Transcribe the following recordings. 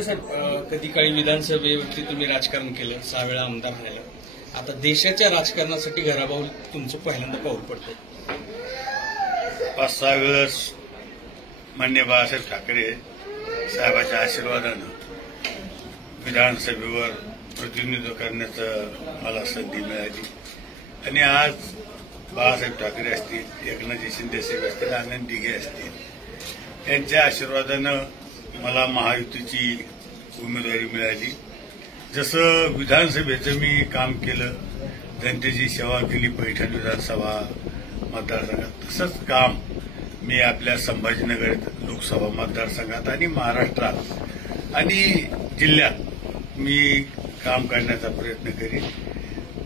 Sir, कधी काळी विधानसभेवरती तुम्ही राजकारण केलं, 6 वेळा आमदार झाला. आता देशाच्या राजकारणासाठी घराबाहेर तुमचं पहिल्यांदा पाऊल पडतं. 5-6 वेळेस माननीय बाळासाहेब ठाकरे साहेबांच्या आशीर्वादानं विधानसभेवर प्रतिनिधित्व करण्याचं मला संधी मिळाली आणि आज बाळासाहेब ठाकरे असतील, एकनाथ शिंदे साहेब असतील, आनंद दिघे असतील यांच्या आशीर्वादानं मला महायुतीची उमेदवारी मिळाली. जसं विधानसभेचं मी काम केलं, जनतेची सेवा केली पैठण विधानसभा मतदारसंघात, तसंच काम मी आपल्या संभाजीनगर लोकसभा मतदारसंघात आणि महाराष्ट्रात आणि जिल्ह्यात मी काम करण्याचा प्रयत्न करीन.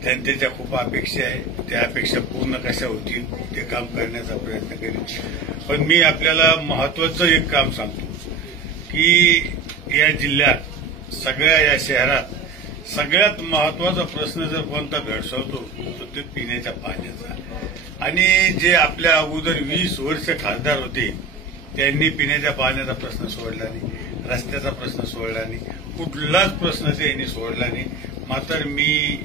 जनतेच्या खूप अपेक्षा आहे, त्या अपेक्षा पूर्ण कशा होतील ते काम करण्याचा प्रयत्न करीन. पण मी आपल्याला महत्वाचं एक काम सांगतो की या जिल्ह्यात, सगळ्या या शहरात सगळ्यात महत्वाचा प्रश्न जर कोणता भेडसावतो तो ते पिण्याच्या पाण्याचा. आणि जे आपल्या अगोदर 20 वर्ष खासदार होते त्यांनी पिण्याच्या पाण्याचा प्रश्न सोडला नाही, रस्त्याचा प्रश्न सोडला नाही, कुठलाच प्रश्न त्यांनी सोडला नाही. मात्र मी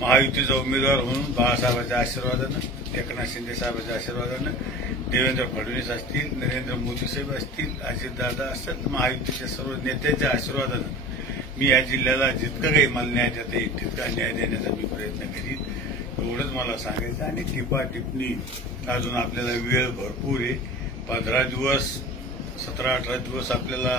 महायुतीचा उमेदवार म्हणून बाळासाहेबांच्या आशीर्वादानं, एकनाथ शिंदे साहेबांच्या आशीर्वादानं, देवेंद्र फडणवीस असतील, नरेंद्र मोदी साहेब असतील, अजितदादा असतात, महायुतीच्या सर्व नेत्यांच्या आशीर्वादानं मी या जिल्ह्याला जितकं काही मला न्याय देता येईल तितका न्याय देण्याचा मी प्रयत्न करीन. एवढंच मला सांगायचं. आणि टिप्पणी अजून आपल्याला वेळ भरपूर आहे. 15 दिवस, 17-18 दिवस आपल्याला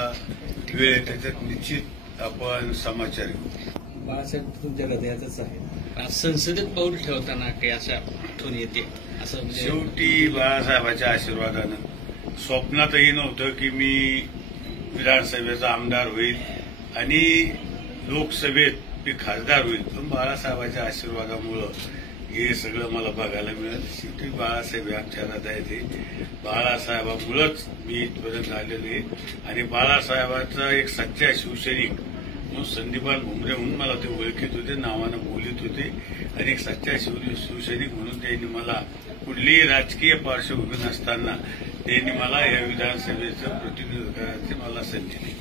वेळ आहे. त्याच्यात निश्चित आपण समाचार घेऊ. बाळासाहेब तुमच्या हृदयातच आहे. संसदेत पाऊल ठेवताना काही अशा आठवण येते असं म्हणजे शेवटी बाळासाहेबांच्या आशीर्वादानं स्वप्नातही नव्हतं की मी विधानसभेचा आमदार होईल आणि लोकसभेत मी खासदार होईल. पण बाळासाहेबांच्या आशीर्वादामुळं हे सगळं मला बघायला मिळालं. शेवटी बाळासाहेब आमच्या हृदयात आहे. बाळासाहेबामुळंच मी इथपर्यंत आलेलो आहे. आणि बाळासाहेबांचा एक सच्चा शिवसैनिक म्हणून संदीपान भुमरे म्हणून मला ते ओळखीत होते, नावानं बोलत होते. आणि एक सच्चा शिवसैनिक म्हणून त्यांनी मला कुठलीही राजकीय पार्श्वभूमी नसताना त्यांनी मला या विधानसभेचं प्रतिनिधित्व करायची मला संधी दिली.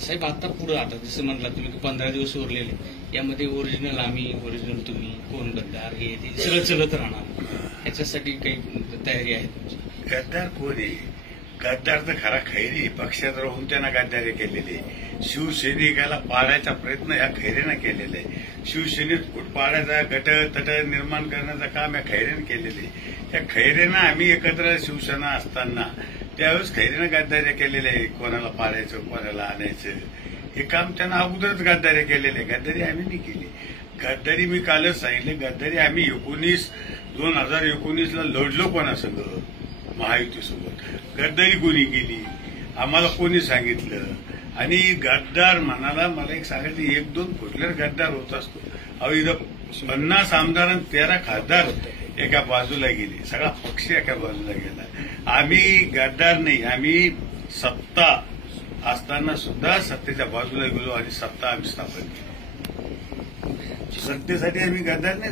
साहेब, आता पुढे आता जसं म्हटलं तुम्ही 15 दिवस उरलेले, यामध्ये ओरिजिनल आम्ही, ओरिजिनल तुम्ही, कोण गद्दार, हे ते सगळं चलत राहणार. याच्यासाठी काही तयारी आहे तुमची? गद्दार कोण आहे? गद्दार तर खरा खैरी पक्षात राहून त्यांना गद्दारी केलेली. शिवसैनिकाला पाडायचा प्रयत्न ह्या खैरेनं केलेला आहे. शिवसेनेत फूट पाडायचा, गट तट निर्माण करण्याचं काम या खैरेनं केलेलं आहे. त्या खैरेनं आम्ही एकत्र शिवसेना असताना त्यावेळेस खैरेनं गद्दाऱ्या केलेल्या आहे. कोणाला पाडायचं, कोणाला आणायचं, हे काम त्यांना अगोदरच गद्दाऱ्या केलेल्या आहे. गद्दारी आम्ही नाही केली. गद्दारी मी कालच सांगितलं, गद्दारी आम्ही 2019ला लढलो कोणासंग, महायुतीसोबत. गद्दारी कोणी केली, आम्हाला कोणी सांगितलं? आणि गद्दार म्हणाला मला एक सांगायचं, 1-2 फुटल्यावर गद्दार होत असतो. अहो, इथं 50 आमदार आणि 13 खासदार एका बाजूला गेले, सगळा पक्ष एका बाजूला गेला. आम्ही गद्दार नाही, आम्ही सत्ता असताना सुद्धा सत्तेच्या बाजूला गेलो आणि सत्ता आम्ही स्थापन केली. सत्तेसाठी आम्ही गद्दार नाही.